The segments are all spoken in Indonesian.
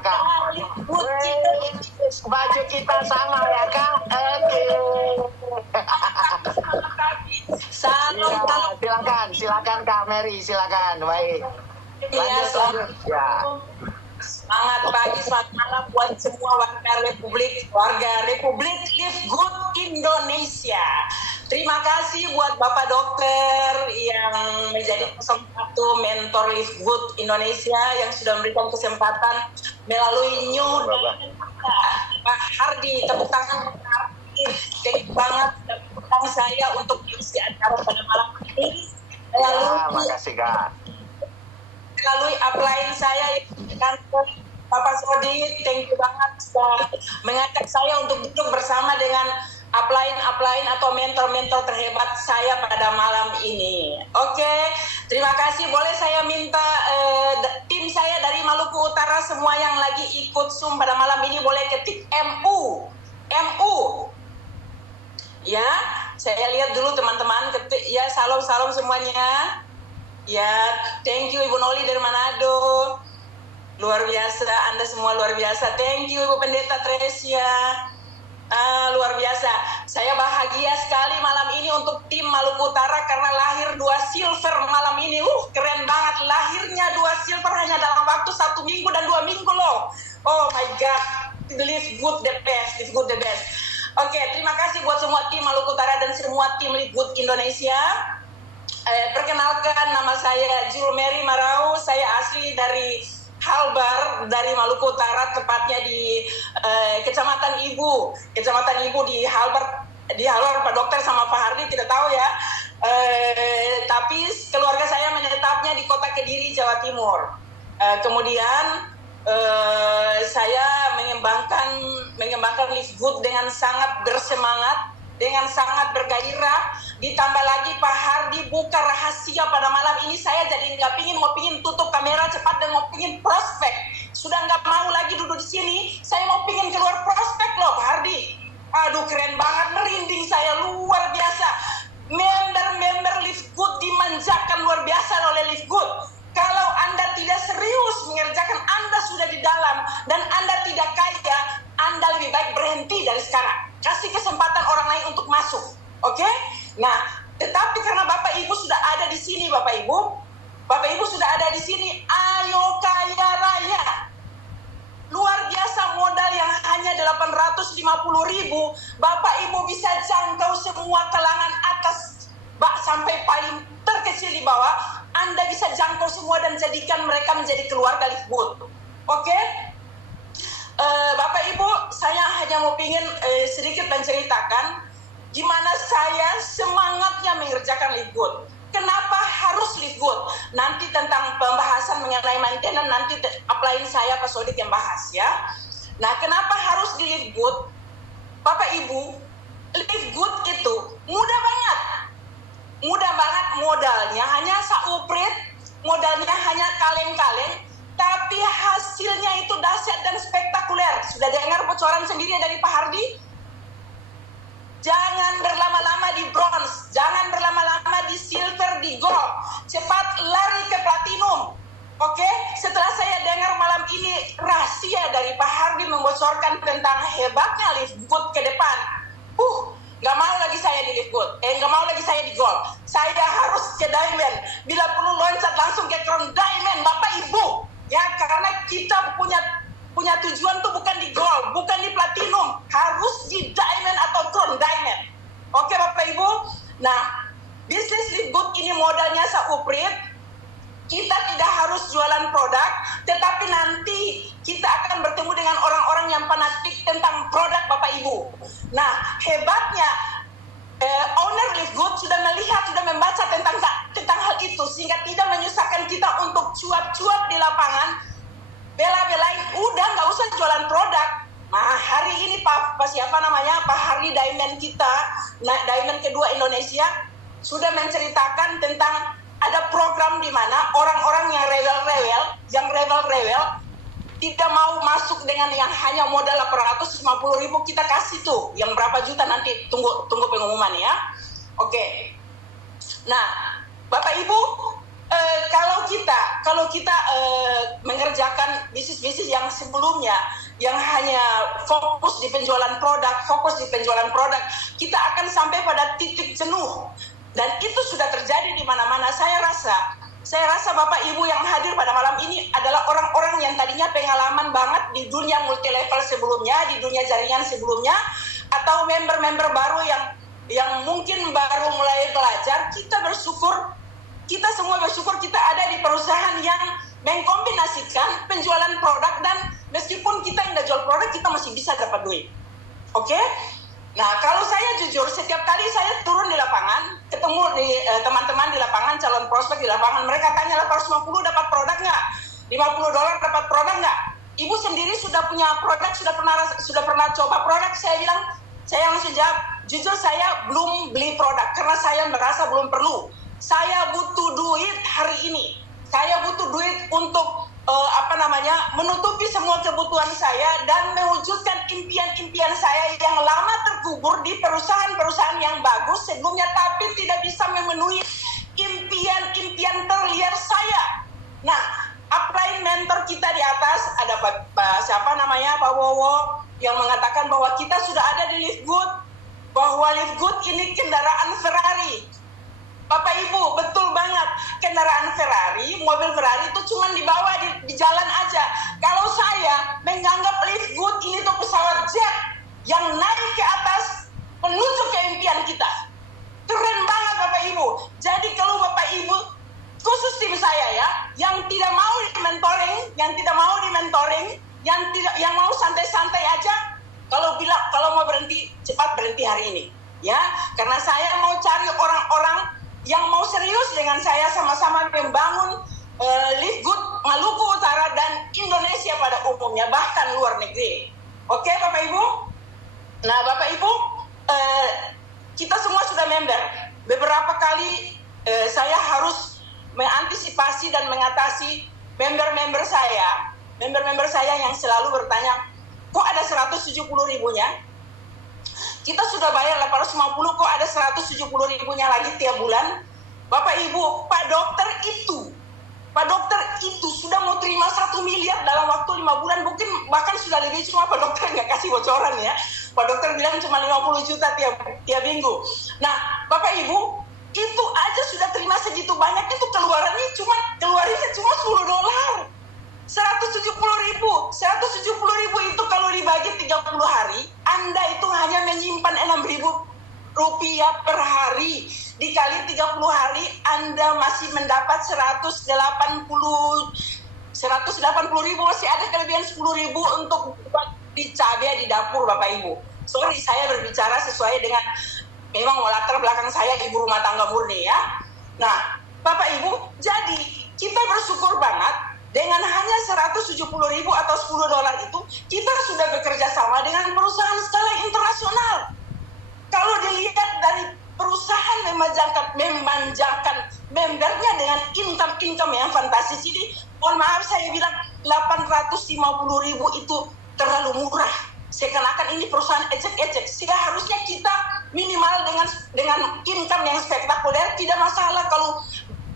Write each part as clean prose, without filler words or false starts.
Kak. Baju kita sama ya Kak. Oke. Silakan Kak Mary, silakan. Baik. Lanjut. Ya. Semangat pagi, selamat malam buat semua warga Republik Live Good Indonesia. Terima kasih buat Bapak Dokter yang menjadi 01 mentor Live Good Indonesia yang sudah memberikan kesempatan melalui New Pak Hardi. Tepuk tangan Pak Hardi. Thank you banget tepuk saya untuk mengisi acara pada malam ini. Makasih Kak. Melalui upline saya kantor Bapak Sodi, thank you banget sudah mengajak saya untuk duduk bersama dengan upline atau mentor-mentor terhebat saya pada malam ini. Oke, terima kasih. Boleh saya minta tim saya dari Maluku Utara semua yang lagi ikut Zoom pada malam ini boleh ketik MU. Ya, saya lihat dulu teman-teman ketik ya, salam semuanya. Ya, thank you Ibu Noli dari Manado. Luar biasa, Anda semua luar biasa. Thank you Ibu Pendeta Tresia. Luar biasa. Saya bahagia sekali malam ini untuk tim Maluku Utara karena lahir 2 silver malam ini. Keren banget. Lahirnya 2 silver hanya dalam waktu 1 minggu dan 2 minggu loh. Oh my God. Live good the best. Oke, terima kasih buat semua tim Maluku Utara dan semua tim Live Good Indonesia. Perkenalkan, nama saya Jul Mary Marau. Saya asli dari Halbar, dari Maluku Utara, tepatnya di Kecamatan Ibu di Halbar. Pak Dokter sama Pak Hardi tidak tahu ya. Tapi keluarga saya menetapnya di Kota Kediri, Jawa Timur. Kemudian saya mengembangkan Live Good dengan sangat bersemangat, dengan sangat bergairah. Ditambah lagi Pak Hardi buka rahasia pada malam ini. Saya jadi mau pingin tutup kamera cepat dan mau pingin prospek. Sudah nggak mau lagi duduk di sini. Saya mau pingin keluar prospek loh Pak Hardi. Aduh keren banget, merinding saya luar biasa. Member Live Good dimanjakan luar biasa oleh Live Good. Kalau Anda tidak serius mengerjakan, Anda sudah di dalam dan Anda tidak kaya, Anda lebih baik berhenti dari sekarang. Kasih kesempatan orang lain untuk masuk. Oke? Nah, tetapi karena Bapak Ibu sudah ada di sini, Bapak Ibu sudah ada di sini, ayo kaya raya. Luar biasa, modal yang hanya 850.000, Bapak Ibu bisa jangkau semua kalangan atas sampai paling terkecil di bawah. Anda bisa jangkau semua dan jadikan mereka menjadi keluarga Live Good. Oke? Bapak Ibu, saya hanya mau pingin sedikit menceritakan gimana saya semangatnya mengerjakan Live Good. Kenapa harus Live Good? Nanti tentang pembahasan mengenai maintenance nanti upline saya Pak Sodik yang bahas ya. Nah, kenapa harus di Live Good? Bapak Ibu, Live Good itu mudah banget modalnya hanya sauprit, modalnya hanya kaleng-kaleng, tapi hasilnya itu dahsyat dan spektakuler. Sudah dengar bocoran sendiri dari Pak Hardi? Jangan berlama-lama di bronze, jangan berlama-lama di silver, di gold. Cepat lari ke platinum. Oke? Setelah saya dengar malam ini rahasia dari Pak Hardi membocorkan tentang hebatnya Live Good ke depan. Gak mau lagi saya di Live Good. Gak mau lagi saya di gold. Saya harus ke diamond. Bila perlu loncat langsung ke crown diamond, Bapak Ibu. Ya, karena kita punya tujuan tuh bukan di gold, bukan di platinum, harus di diamond atau crown diamond. Oke Bapak Ibu. Nah, bisnis Live Good ini modalnya sauprit. Kita tidak harus jualan produk, tetapi nanti kita akan bertemu dengan orang-orang yang fanatik tentang produk Bapak Ibu. Nah, hebatnya owner Live Good sudah melihat, sudah membaca tentang hal itu, sehingga tidak menyusahkan kita untuk cuap-cuap di lapangan, bela-belain, udah nggak usah jualan produk. Nah, hari ini Pak Hardi Diamond kita, Diamond kedua Indonesia, sudah menceritakan tentang ada program di mana orang-orang yang rewel tidak mau masuk dengan yang hanya modal 850.000, kita kasih tuh yang berapa juta nanti, tunggu pengumuman ya. Oke. Nah, Bapak Ibu, kalau kita mengerjakan bisnis-bisnis yang sebelumnya yang hanya fokus di penjualan produk, kita akan sampai pada titik jenuh. Dan itu sudah terjadi di mana-mana. Saya rasa Bapak Ibu yang hadir pada malam ini adalah orang-orang yang tadinya pengalaman banget di dunia multilevel sebelumnya, di dunia jaringan sebelumnya, atau member-member baru yang mungkin baru mulai belajar. Kita semua bersyukur kita ada di perusahaan yang mengkombinasikan penjualan produk, dan meskipun kita nggak jual produk, kita masih bisa dapat duit. Oke? Nah, kalau saya jujur, setiap kali saya turun di lapangan, ketemu di teman-teman di lapangan, calon prospek di lapangan, mereka tanya 850 dapat produk nggak? $50 dapat produk nggak? Ibu sendiri sudah punya produk, sudah pernah coba produk? Saya langsung jawab, jujur saya belum beli produk karena saya merasa belum perlu. Saya butuh duit hari ini. Saya butuh duit untuk menutupi semua kebutuhan saya dan mewujudkan impian-impian saya yang lama terkubur di perusahaan-perusahaan yang bagus sebelumnya, tapi tidak bisa memenuhi impian-impian terliar saya. Nah, upline mentor kita di atas ada Pak Wowo, yang mengatakan bahwa kita sudah ada di Liftgood, bahwa Liftgood ini kendaraan Ferrari. Bapak Ibu, betul banget. Kendaraan Ferrari, mobil Ferrari itu cuma dibawa di jalan aja. Kalau saya menganggap Liftgood ini tuh pesawat jet yang naik ke atas menuju ke impian kita. Keren banget Bapak Ibu. Jadi kalau Bapak Ibu, khusus tim saya ya, yang tidak mau di mentoring, yang mau santai-santai aja, kalau mau berhenti, cepat berhenti hari ini. Ya, karena saya mau cari orang-orang yang mau serius dengan saya sama-sama membangun Liftgood Maluku Utara dan Indonesia pada umumnya, bahkan luar negeri. Oke Bapak Ibu? Nah Bapak Ibu, kita semua sudah member. Beberapa kali saya harus mengantisipasi dan mengatasi member-member saya yang selalu bertanya, kok ada 170 ribunya? Kita sudah bayar 850, kok ada 170 ribunya lagi tiap bulan? Bapak Ibu, Pak dokter itu sudah mau terima 1 miliar dalam waktu 5 bulan, mungkin bahkan sudah lebih, cuma Pak dokter nggak kasih bocoran ya. Pak dokter bilang cuma 50 juta tiap minggu. Nah, Bapak Ibu, itu aja sudah terima segitu banyak, itu keluarinnya cuma $10. 170 ribu itu kalau dibagi 30 hari, Anda itu hanya menyimpan 6.000 rupiah per hari. Dikali 30 hari, Anda masih mendapat 180 ribu, masih ada kelebihan 10 ribu untuk di cabai di dapur Bapak Ibu. Sorry, saya berbicara sesuai dengan memang latar belakang saya ibu rumah tangga murni ya. Nah, Bapak Ibu, jadi kita bersyukur banget. Dengan hanya 170 ribu atau $10 itu, kita sudah bekerja sama dengan perusahaan skala internasional. Kalau dilihat dari perusahaan memanjakan membernya dengan income yang fantastis ini, mohon maaf saya bilang 850 ribu itu terlalu murah. Seakan-akan ini perusahaan ecek-ecek. Seharusnya kita minimal dengan income yang spektakuler, tidak masalah kalau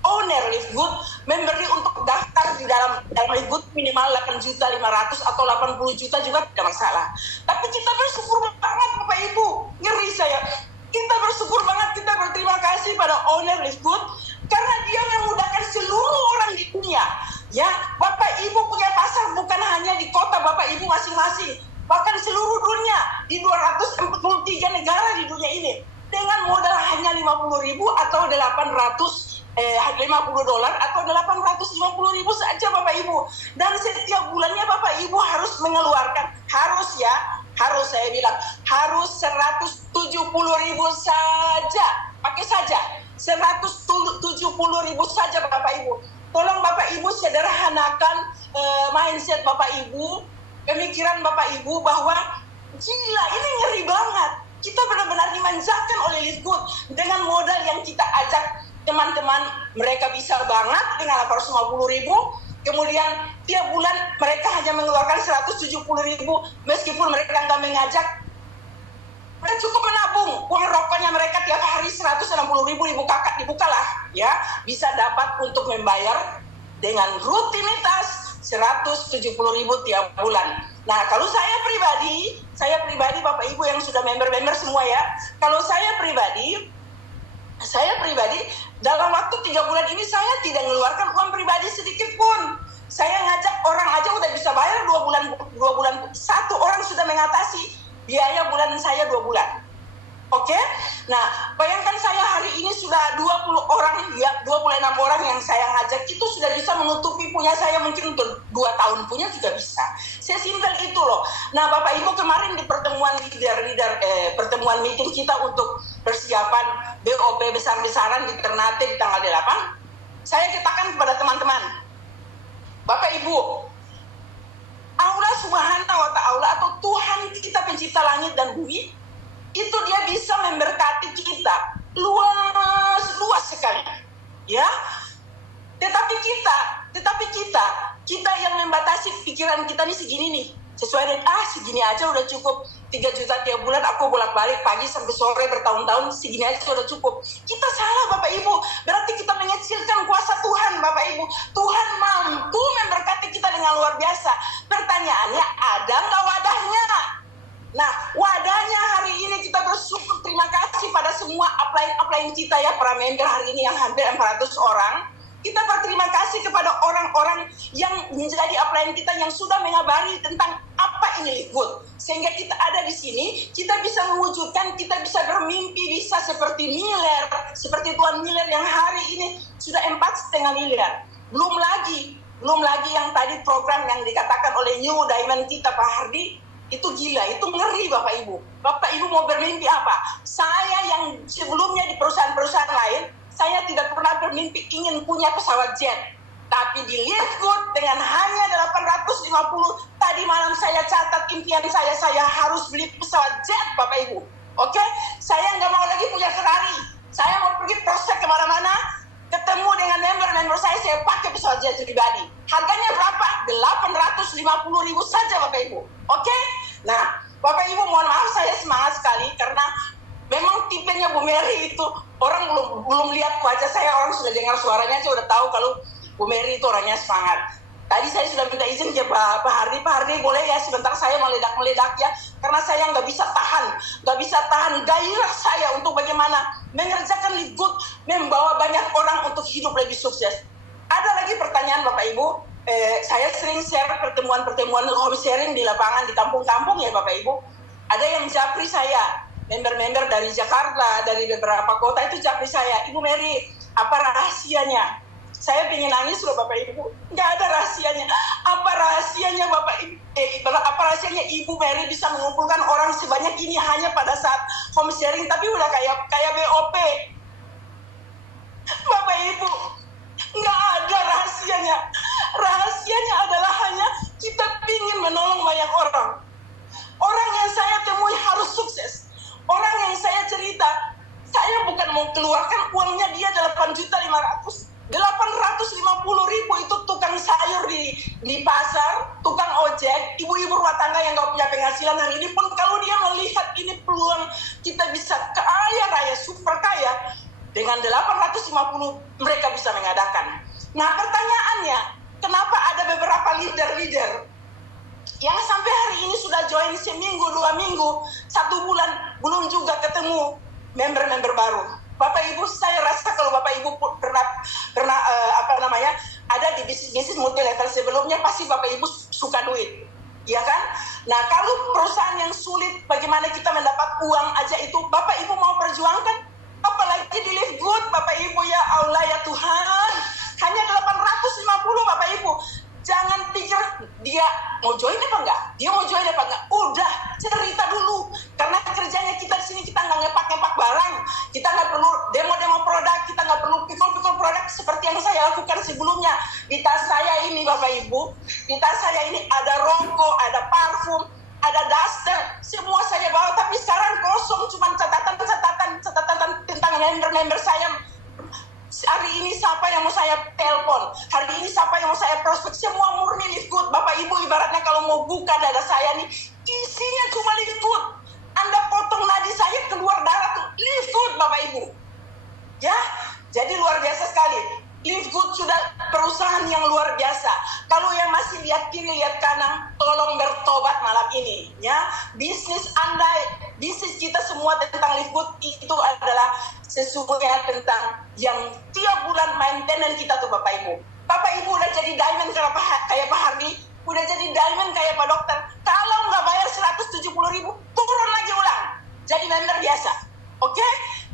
owner Liftgood memberi untuk daftar di dalam Liftgood minimal 8.500.000 atau 80 juta juga tidak masalah. Tapi kita bersyukur banget Bapak Ibu, ngeri saya. Kita bersyukur banget, kita berterima kasih pada owner Liftgood karena dia memudahkan seluruh orang di dunia. Ya, Bapak Ibu punya pasar bukan hanya di kota Bapak Ibu masing-masing, bahkan seluruh dunia di 243 negara di dunia ini dengan modal hanya 50 ribu atau $50 atau 850 ribu saja Bapak Ibu. Dan setiap bulannya Bapak Ibu harus mengeluarkan, harus saya bilang, harus 170 ribu saja. Pakai saja 170 ribu saja Bapak Ibu. Tolong Bapak Ibu sederhanakan mindset Bapak Ibu, pemikiran Bapak Ibu bahwa gila ini ngeri banget. Kita benar-benar dimanjakan oleh Liftgood dengan modal yang kita ajak teman-teman, mereka bisa banget dengan 850 ribu, kemudian tiap bulan mereka hanya mengeluarkan 170 ribu, meskipun mereka nggak mengajak, Mereka cukup menabung uang rokoknya mereka tiap hari 160.000 dibukalah ya, bisa dapat untuk membayar dengan rutinitas 170.000 tiap bulan. Nah, kalau saya pribadi Bapak Ibu yang sudah member-member semua ya, kalau saya pribadi dalam waktu 3 bulan ini saya tidak mengeluarkan uang pribadi sedikit pun. Saya ngajak orang aja udah bisa bayar 2 bulan, satu orang sudah mengatasi biaya bulan saya 2 bulan. Oke? Nah, bayangkan saya hari ini sudah 26 orang yang saya ngajak, itu sudah bisa menutupi punya saya mungkin untuk 2 tahun punya juga bisa. Sesimpel itu loh. Nah, Bapak Ibu kemarin di pertemuan pertemuan meeting kita untuk persiapan BOP besar-besaran di Ternate di tanggal 8, saya katakan kepada teman-teman, Bapak Ibu, Allah Subhanahu wa Ta'ala atau Tuhan kita pencipta langit dan bumi, itu dia bisa memberkati kita luas sekali, ya. Tetapi kita yang membatasi pikiran kita nih segini nih, sesuai dengan segini aja udah cukup, 3 juta tiap bulan aku bolak-balik pagi sampai sore bertahun-tahun, segini aja udah cukup. Kita salah Bapak Ibu, berarti kita mengecilkan kuasa Tuhan Bapak Ibu. Tuhan mampu memberkati kita dengan luar biasa. Pertanyaannya, ada nggak wadahnya? Nah, wadahnya hari ini kita bersyukur, terima kasih pada semua upline kita ya, para member hari ini yang hampir 400 orang. Kita berterima kasih kepada orang-orang yang menjadi upline kita yang sudah mengabari tentang apa ini Live Good. Sehingga kita ada di sini, kita bisa mewujudkan, kita bisa bermimpi, bisa seperti Miller, seperti Tuan Miller yang hari ini sudah 4,5 miliar. Belum lagi yang tadi program yang dikatakan oleh New Diamond kita Pak Hardi, itu gila, itu ngeri Bapak Ibu. Bapak Ibu mau bermimpi apa? Saya yang sebelumnya di perusahaan-perusahaan lain, saya tidak pernah bermimpi ingin punya pesawat jet. Tapi di Live Good dengan hanya 850, tadi malam saya catat impian saya harus beli pesawat jet Bapak Ibu. Oke? Saya nggak mau lagi punya Ferrari. Saya mau pergi prosek kemana-mana, ketemu dengan member saya pakai pesawat jet pribadi. Harganya berapa? 850.000 saja Bapak Ibu. Oke? Nah, Bapak Ibu mohon maaf saya semangat sekali karena memang tipenya Bu Mary itu orang belum lihat wajah saya, orang sudah dengar suaranya aja udah tahu kalau Bu Mary itu orangnya semangat. Tadi saya sudah minta izin ke Pak Hardi boleh ya sebentar saya meledak ya, karena saya nggak bisa tahan gairah saya untuk bagaimana mengerjakan Live Good, membawa banyak orang untuk hidup lebih sukses. Ada lagi pertanyaan Bapak Ibu, saya sering share pertemuan home sharing di lapangan di kampung-kampung ya Bapak Ibu. Ada yang japri saya, member-member dari Jakarta, dari beberapa kota itu japri saya, Ibu Mary, apa rahasianya? Saya pengen nangis loh Bapak Ibu, nggak ada rahasianya. Apa rahasianya Bapak Ibu? Apa rahasianya Ibu Mary bisa mengumpulkan orang sebanyak ini hanya pada saat home sharing, tapi udah kayak BOP. Bapak Ibu, nggak ada rahasianya. Rahasianya adalah hanya kita ingin menolong banyak orang. Orang yang saya temui harus sukses. Orang yang saya cerita, saya bukan mau keluarkan uangnya dia 8.500.000. 850.000 itu tukang sayur di pasar, tukang ojek, ibu-ibu rumah tangga yang nggak punya penghasilan hari ini pun kalau dia melihat ini peluang kita bisa kaya raya, super kaya, dengan 850 mereka bisa mengadakan. Nah pertanyaannya, kenapa ada beberapa leader yang sampai hari ini sudah join seminggu, 2 minggu, 1 bulan, belum juga ketemu member-member baru? Bapak Ibu, saya rasa kalau Bapak Ibu pernah ada di bisnis multi level sebelumnya, pasti Bapak Ibu suka duit, ya kan? Nah, kalau perusahaan yang sulit, bagaimana kita mendapat uang aja itu, Bapak Ibu mau perjuangkan, apalagi di Live Good, Bapak Ibu, ya Allah ya Tuhan, hanya 850 Bapak Ibu. Jangan pikir dia mau join apa enggak, udah cerita dulu, karena kerjanya kita di sini, kita nggak ngepak barang, kita nggak perlu demo produk, kita nggak perlu pikul produk seperti yang saya lakukan sebelumnya. Di tas saya ini Bapak Ibu, di tas saya ini ada rokok, ada parfum, ada daster, semua saya bawa, tapi sekarang kosong, cuma catatan tentang member saya. Hari ini siapa yang mau saya telepon, hari ini siapa yang mau saya prospek, semua murni Live Good. Bapak Ibu ibaratnya kalau mau buka dada saya nih, isinya cuma Live Good. Anda potong nadi dari saya keluar darah tuh Live Good Bapak Ibu. Ya, jadi luar biasa sekali. Live Good sudah perusahaan yang luar biasa. Kalau yang masih lihat kiri, lihat kanan, tolong bertobat malam ini. Ya, bisnis Anda, bisnis kita semua tentang Live Good itu adalah sesungguhnya tentang yang tiap bulan maintenance kita tuh Bapak Ibu. Bapak Ibu udah jadi diamond kayak Pak Hardi, udah jadi diamond kayak Pak Dokter. Kalau nggak bayar 170.000, turun lagi ulang. Jadi member biasa. Oke?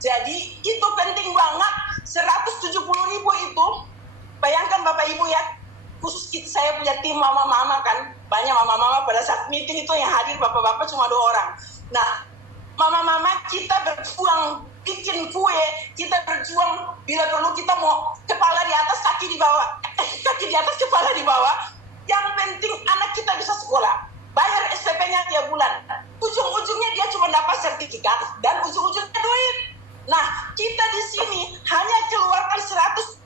Jadi itu penting banget. 170.000 itu, bayangkan Bapak Ibu ya, khusus saya punya tim mama-mama kan, banyak mama-mama pada saat meeting itu yang hadir bapak-bapak cuma 2 orang. Nah, mama-mama kita berjuang bikin kue, kita berjuang bila perlu kita mau kepala di atas kaki di bawah, kaki di atas kepala di bawah. Yang penting anak kita bisa sekolah, bayar SPP-nya tiap bulan. Ujung-ujungnya dia cuma dapat sertifikat dan ujung-ujungnya duit. Nah, kita di sini hanya keluarkan 100.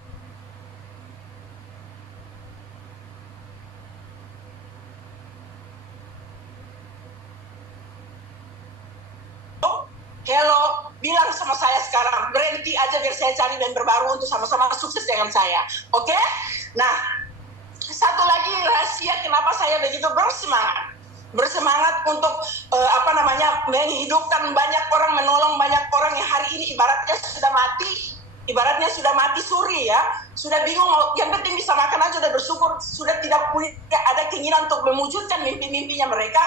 Hello, bilang sama saya sekarang, berhenti aja biar saya cari dan berbaru untuk sama-sama sukses dengan saya. Oke? Nah, satu lagi rahasia kenapa saya begitu bersemangat untuk menghidupkan banyak orang, menolong banyak orang yang hari ini ibaratnya sudah mati suri ya, sudah bingung, yang penting bisa makan aja udah bersyukur, sudah tidak punya ada keinginan untuk mewujudkan mimpi-mimpinya mereka.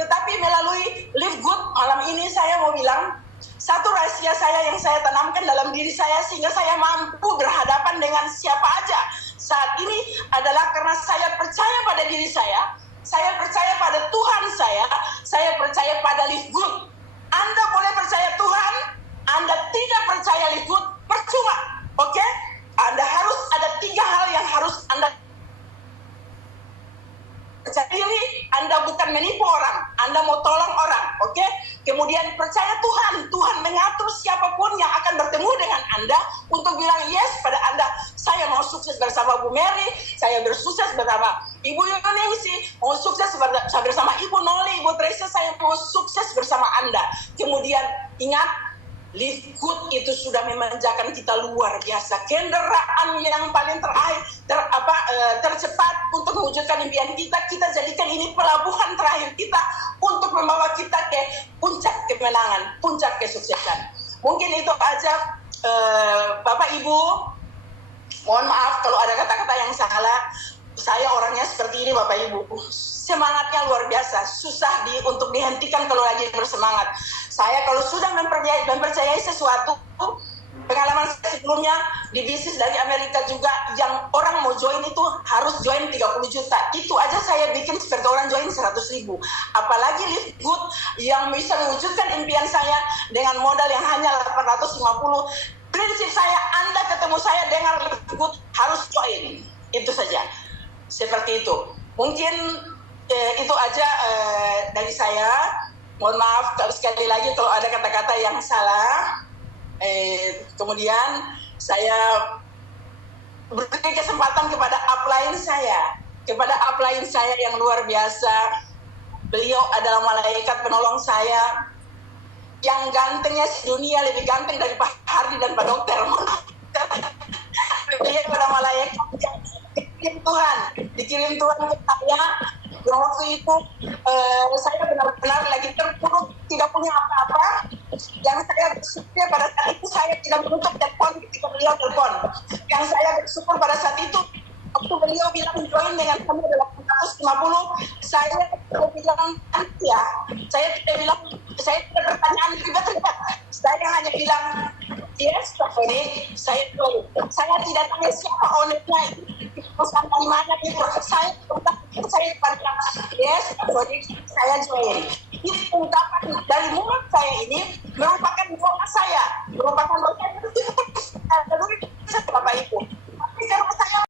Tetapi melalui Live Good malam ini saya mau bilang satu rahasia saya yang saya tanamkan dalam diri saya sehingga saya mampu berhadapan dengan siapa aja saat ini adalah karena saya percaya pada diri saya percaya pada Tuhan saya percaya pada Live Good. Anda boleh percaya Tuhan, Anda tidak percaya Live Good, percuma. Oke? Anda harus ada 3 hal yang harus Anda percaya diri, Anda bukan menipu orang, Anda mau tolong orang, oke? Kemudian percaya Tuhan mengatur siapapun yang akan bertemu dengan Anda untuk bilang yes pada Anda. Saya mau sukses bersama Bu Mary, saya bersukses bersama Ibu Yuningsi, mau sukses bersama Ibu Noli, Ibu Tracy, saya mau sukses bersama Anda. Kemudian ingat, Live Good itu sudah memanjakan kita luar biasa. Kendaraan yang paling tercepat untuk mewujudkan impian kita jadikan ini pelabuhan terakhir kita untuk membawa kita ke puncak kemenangan, puncak kesuksesan. Mungkin itu aja Bapak Ibu. Mohon maaf kalau ada kata-kata yang salah. Saya orangnya seperti ini Bapak Ibu. Semangatnya luar biasa, susah untuk dihentikan kalau lagi bersemangat. Saya kalau sudah mempercayai sesuatu, pengalaman saya sebelumnya di bisnis dari Amerika juga, yang orang mau join itu harus join 30 juta. Itu aja saya bikin seperti orang join 100.000. Apalagi Live Good yang bisa mewujudkan impian saya dengan modal yang hanya 850. Prinsip saya, Anda ketemu saya dengar Live Good harus join. Itu saja. Seperti itu. Mungkin itu aja dari saya. Mohon maaf sekali lagi kalau ada kata-kata yang salah. Kemudian saya beri kesempatan kepada upline saya yang luar biasa. Beliau adalah malaikat penolong saya yang gantengnya sedunia, lebih ganteng dari Pak Hardi dan Pak Dokter. Beliau adalah malaikat yang dikirim Tuhan ke saya. Yang waktu itu saya benar-benar lagi terpuruk, tidak punya apa-apa. Yang saya bersyukur pada saat itu saya tidak menutup telepon ketika beliau telepon. Yang saya bersyukur pada saat itu waktu beliau bilang join dengan kamu adalah 150, saya bilang nanti ya. Saya tidak bertanyaan ribet-ribet. Saya hanya bilang yes, Pak Freddy, saya join. Saya tidak tanya siapa ownernya, perusahaan dari mana gitu. Saya bilang yes, Pak Freddy, saya join. Itu ungkapan dari mulut saya ini